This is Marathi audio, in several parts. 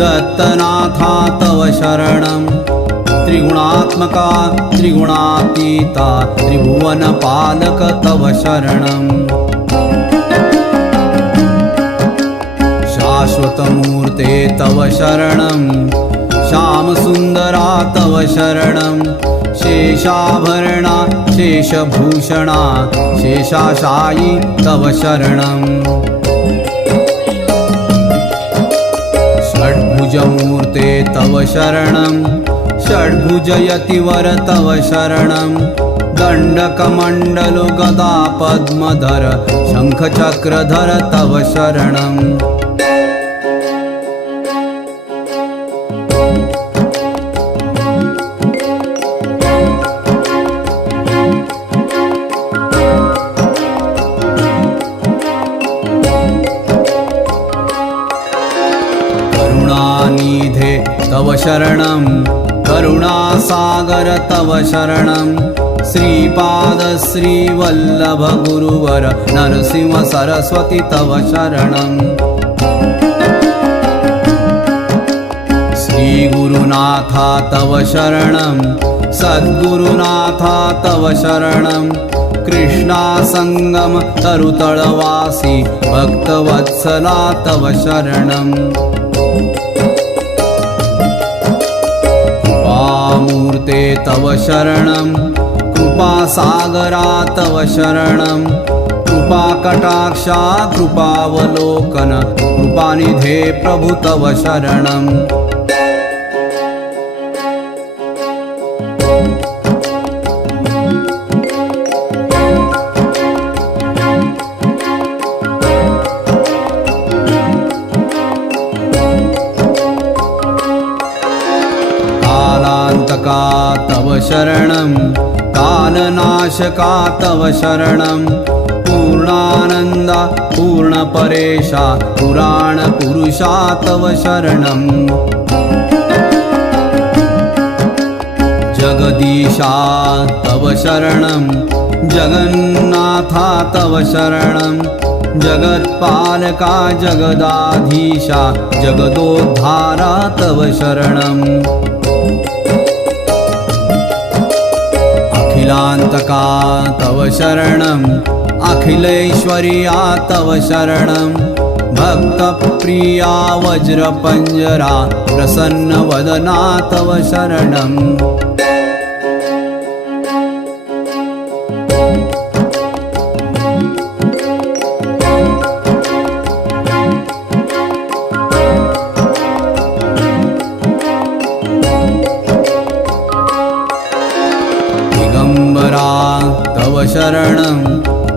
दत्तनाथा तव शरणं त्रिगुणात्मका त्रिगुणातीता त्रिभुवनपालक तव शरणं शाश्वतमूर्ते तव शरणं श्यामसुन्दरा तव शरणं शेषाभरणा शेषभूषणा शेषाशायी तव शरणं षड्भुजमूर्ते तव शरणं षड्भुजयतिवर तव शरणं दण्डकमण्डलो गदा पद्मधर शङ्खचक्रधर तव शरणं करुणानिधे तव शरणं करुणासागर तव शरणं श्रीपाद श्रीवल्लभ गुरुवर नरसिंह सरस्वती तव शरणं श्रीगुरुनाथा तव शरणं सद्गुरुनाथा तव शरणं कृष्णा संगम तरुतळवासी भक्तवत्सला तव शरणं कृपामूर्ते तव शरणं कृपासागरा तव शरणं कृपाकटाक्षा कृपावलोकन कृपानिधे प्रभु तव शरणं कालान्तका तव शरणं कालनाशका तव शरणं पूर्णानन्दा पूर्णपरेशा पुराणपुरुषा तव शरणं जगदीशा तव शरणं जगन्नाथा तव शरणं जगत्पालका जगदाधीशा जगदोद्धारा तव शरणं अखिलान्तका तव शरणं अखिलैश्वर्या तव शरणं भक्तप्रिया वज्रपञ्जरा प्रसन्नवदना तव शरणं दिगम्बरा तव शरणं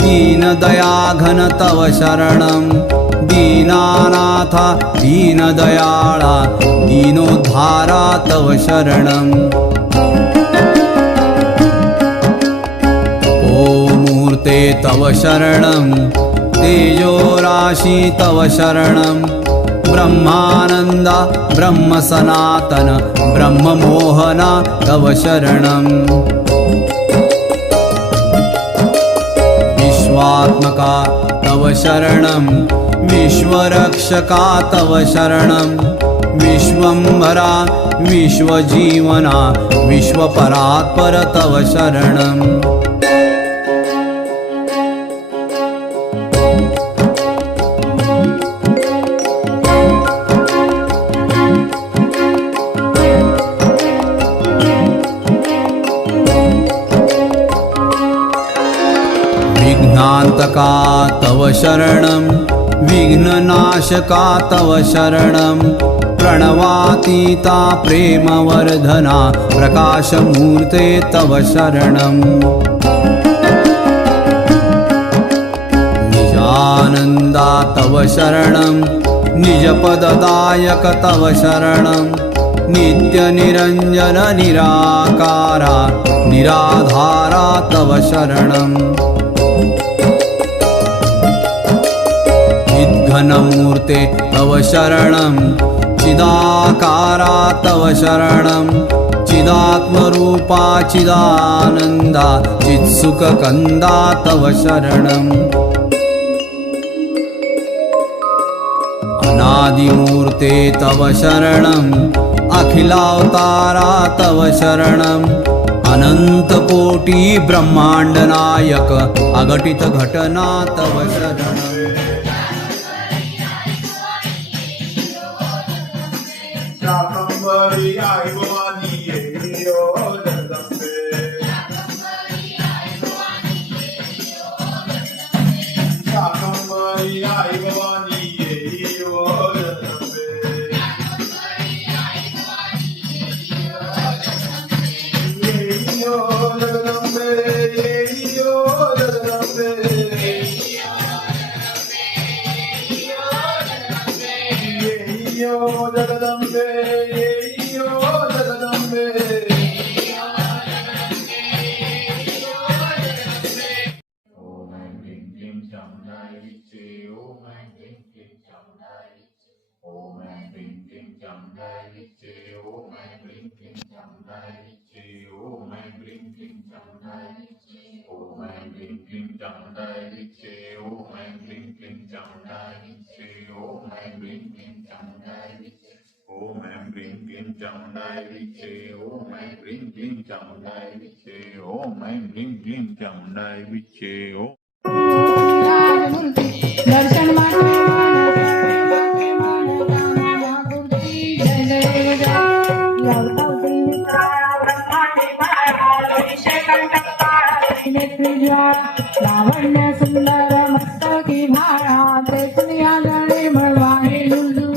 दीनदयाघन तव शरणं दीनानाथा दीनदयाळा दीनोद्धारा तव शरणं तपोमूर्ते तव शरणं तेजोराशि तव शरणं ब्रह्मानन्दा ब्रह्मसनातन ब्रह्ममोहना तव शरणं विश्वात्मका तव शरणं विश्वरक्षका तव शरणं विश्वंभरा विश्वजीवना विश्वपरात्पर तव शरणं विघ्नान्तका तव शरणं विघ्ननाशका तव शरणं प्रणवातीता प्रेमवर्धना प्रकाशमूर्ते तव शरणं निजानन्दा तव शरणं निजपददायक तव शरणं नित्यनिरञ्जन निराकारा निराधारा तव शरणं घनमूर्ते तव शरणं चिदाकारा तव शरणं चिदात्मरूपा चिदानन्दा चित्सुखकन्दा तव शरणं अनादिमूर्ते तव शरणम् अखिलावतारा तव शरणम् अनंतकोटी ब्रह्मांड नायक अघटित घटना तव शरणम् शाकंभरी आई भवानी येई ओ जगदंबे शाकंभरी आई भवानी येई ओ जगदंबे येई ओ जगदंबे येई ओ जगदंबे येई ओ जगदंबे येई ओ Jagdambe Om Aim Rim Klim Chamdai Viche Om Aim Rim Klim Chamdai Viche Om Aim Rim Klim Chamdai Viche Om Aim Rim Klim Chamdai Viche Om Aim Rim Klim Chamdai Viche Om Aim Rim Klim Chamdai Viche Om Aim Rim Klim Chamdai Viche Om Aim Rim Klim Chamdai Viche Om Aim Rim Klim Chamdai Viche Om Aim Rim Klim Chamdai Viche Om Aim Rim Klim Chamdai Viche Om दर्शन मात्र जय जय जय लवतावती लावण्य सुंदर मस्तकी भाळा ते दुनिया जणे मळवाहे Lulu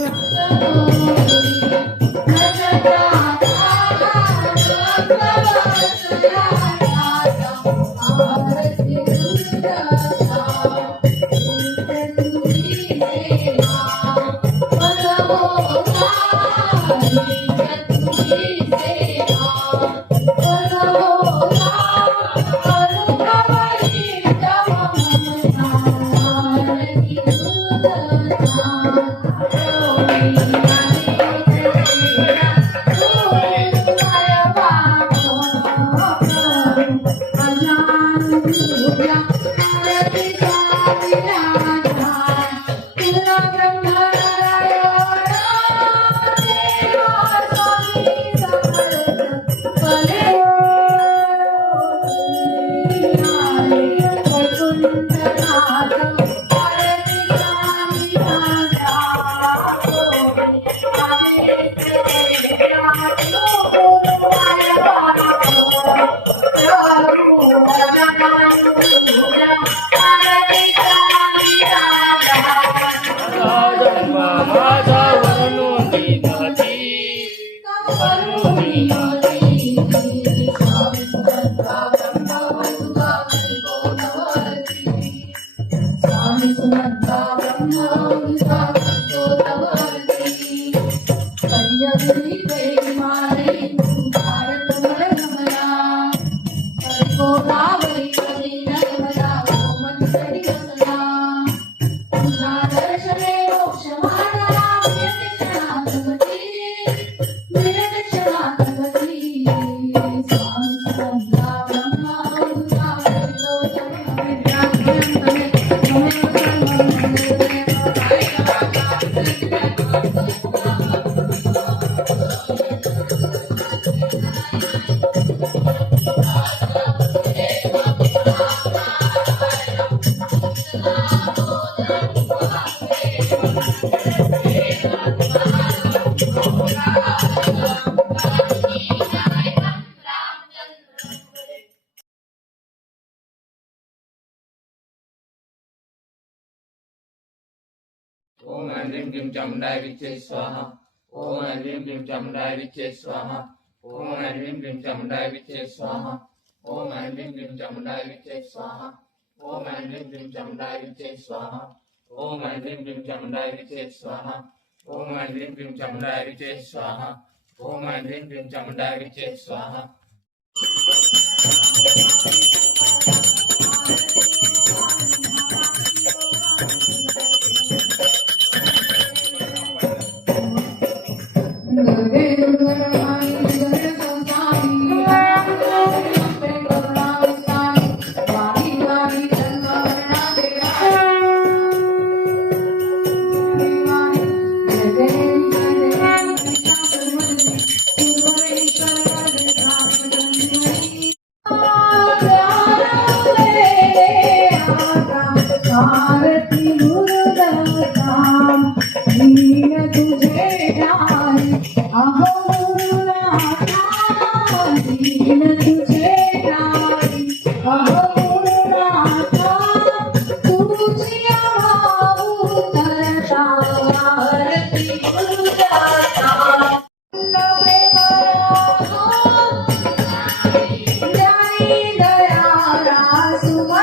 Om Aim Rim Klim Chamdai Viche Swaha. Om Aim Rim Klim Chamdai Viche Swaha. Om Aim Rim Klim Chamdai Viche Swaha. Om Aim Rim Klim Chamdai Viche Swaha. Om Aim Rim Klim Chamdai Viche Swaha. Om Aim Rim Klim Chamdai Viche Swaha. Om Aim Rim Klim Chamdai Viche Swaha. Om Aim Rim Klim Chamdai Viche Swaha. अहो गुरुनाथा दीन तुझे ठाई अहो गुरुनाथा तुझी भाऊ करता आरती गुरुदाता प्रेम जाई दयारा सुभ